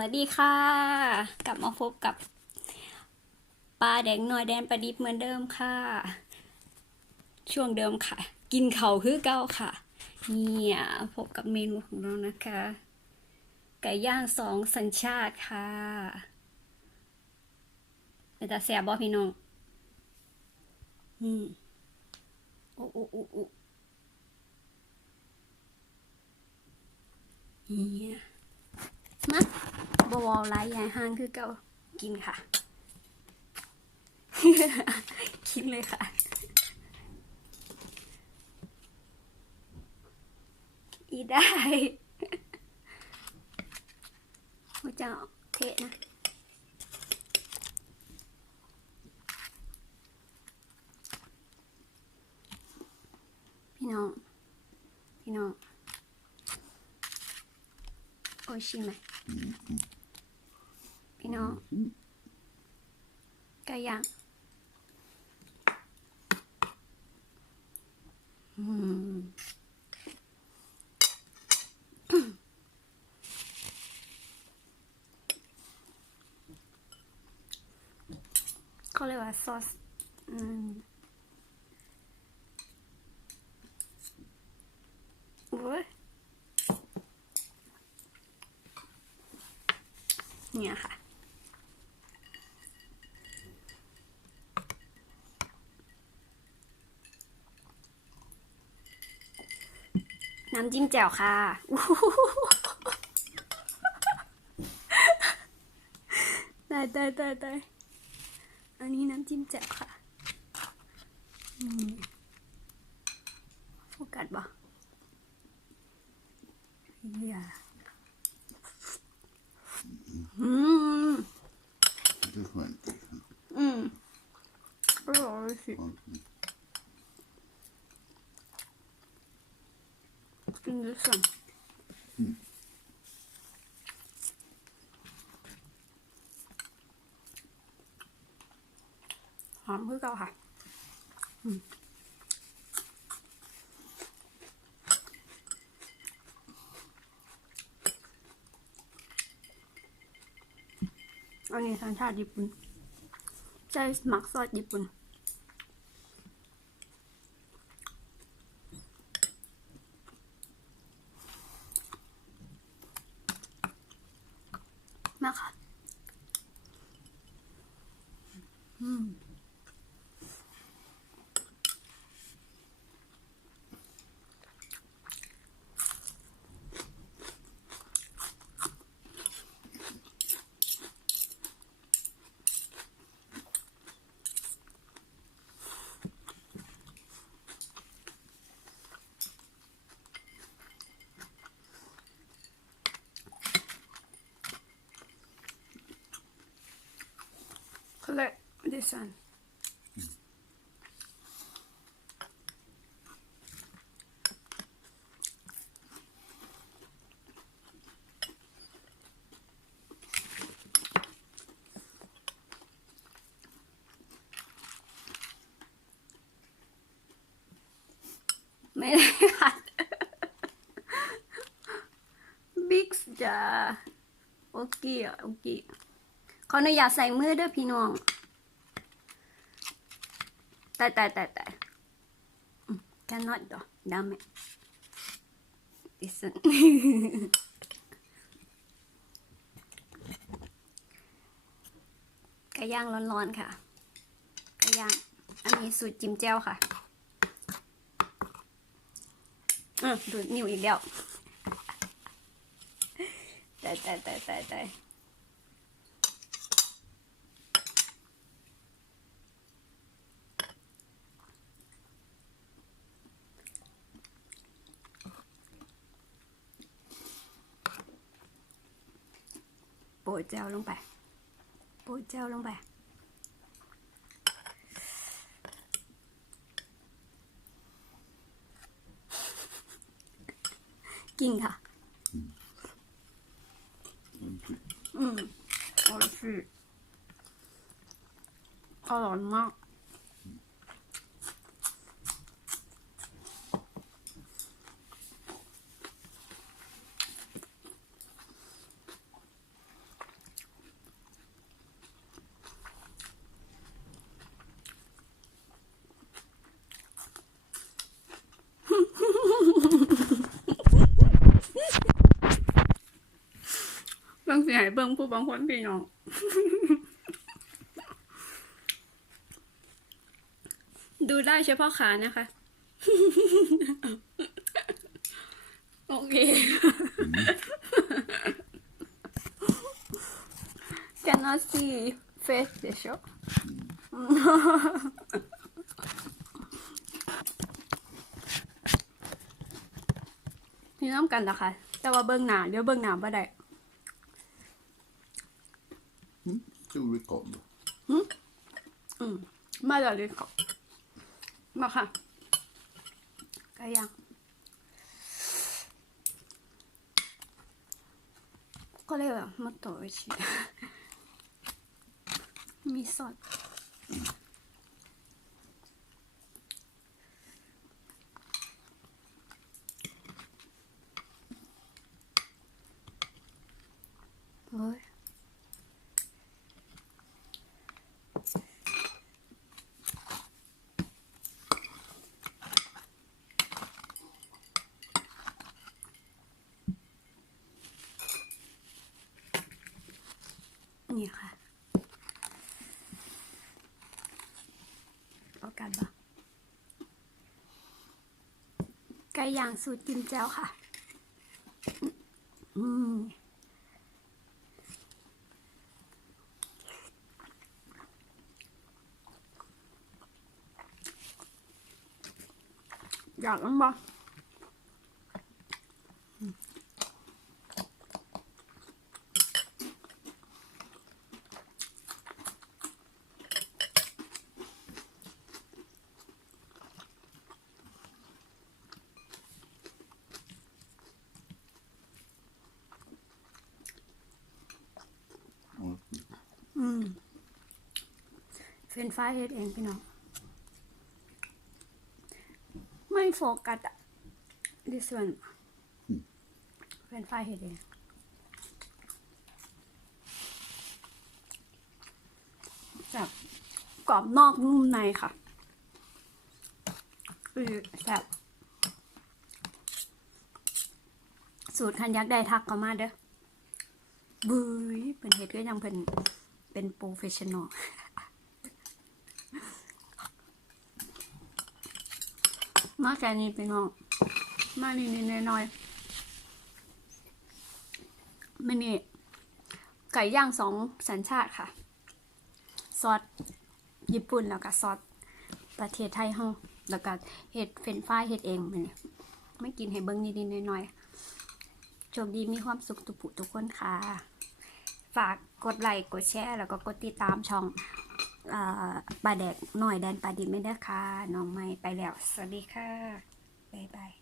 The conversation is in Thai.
วัสดีค่ะ กลับมาพบกับปลาแดงหน้อยแดนประดิบเหมือนเดิมค่ะ ช่วงเดิมค่ะ กินเขาคือเก้าค่ะ เนี่ยพบกับเมนูของเรานะคะ ไก่ย่างสองสัญชาติค่ะเป็นตาแสบบอพี่น้อง อืมโอ้โอ้โอ้โอ้เนี่ย มาบวอลายยายห้างคือเก่ากินค่ะ กินเลยค่ะ อีได้พระเจ้าเทะนะพี่น้อง พี่น้อง โอ้ยชิมไหม พี่น้องไก่ย่างเขาเรียกว่าซอสอืมโอ้ย เนี่ยค่ะ น้ำจิ้มแจ่วค่ะอู้ได้ได้ได้ได้อันนี้น้ำจิ้มแจ่วค่ะ โฟกัสบ่เฮียอืม Different. อืมอ ร่อยสิ Okay. กินด้วยส่วนหอมคือเก่าค่ะอืมอันนี้สัญชาติญี่ปุ่นใช้หมักซอสญี่ปุ่น มาค่ะ อืม Collect this one. ไม่ได้ค่ะบิ๊กจ้าโอเคโอเคขออนุญาตใส่มือเด้อพี่น้อง ตายตายตายตายอืม cannot ดอダメ listen ไก่ย่างร้อนๆค่ะไก่ย่าง อันนี้สูตรจิ้มแจ่วค่ะอืมดูดนิ้วอีกแล้วตายตายตายตายตาย ยเจลลงไป โปรยเจลลงไป กินค่ะ อืมอร่อยสิอร่อยมาก อ สิให้เบิ่งผู้บางคนพี่น้อง ดูได้เฉพาะขานะคะ โอเค cannot see face でしょพี่น้องกันนะคะ แต่ว่าเบิ่งหน้าเดี๋ยวเบิ่งหน้าบ่ได้ Stor ricotta. อืมมาจากลิกมาค่ะไก่ย่างก็เลยแบบมาต่อไปชีมีซอสเฮ้ย นี่ค่ะโอ กันปะไก่ย่างสูตรกินแจ้วค่ะ อืมอยากอันบ้างอืม เฟนฟราเฮ็ดเองพี่น้อง ไม่โฟกัสอะดิส่วนเฟนฟราเฮ็ดเองแบบกรอบนอกนุ่มในค่ะอือแบบสูตรคันยักษ์ได้ทักก็มาเด้อบุยเพิ่นเฮ็ดก็ยังเพิ่นเป็นโปรเฟชชั่นอล มาแค่นี้พี่น้อง มานิดๆหน่อยๆมันนี่ไก่ย่างสองสัญชาติค่ะ ซอสญี่ปุ่นแล้วก็ซอสประเทศไทยเฮาแล้วก็เฮ็ดเฟรนฟรายเฮ็ดเองมันนี่ไม่กินให้เบิ่งนิดๆหน่อยๆโชคดีมีความสุขทุกผู้ทุกคนค่ะ ฝากกดไลค์กดแชร์แล้วก็กดติดตามช่อง ปลาแดกหน่อยแดนปลาดิบไม่ได้ค่ะน้องไม่ไปแล้ว สวัสดีค่ะ บ๊ายบาย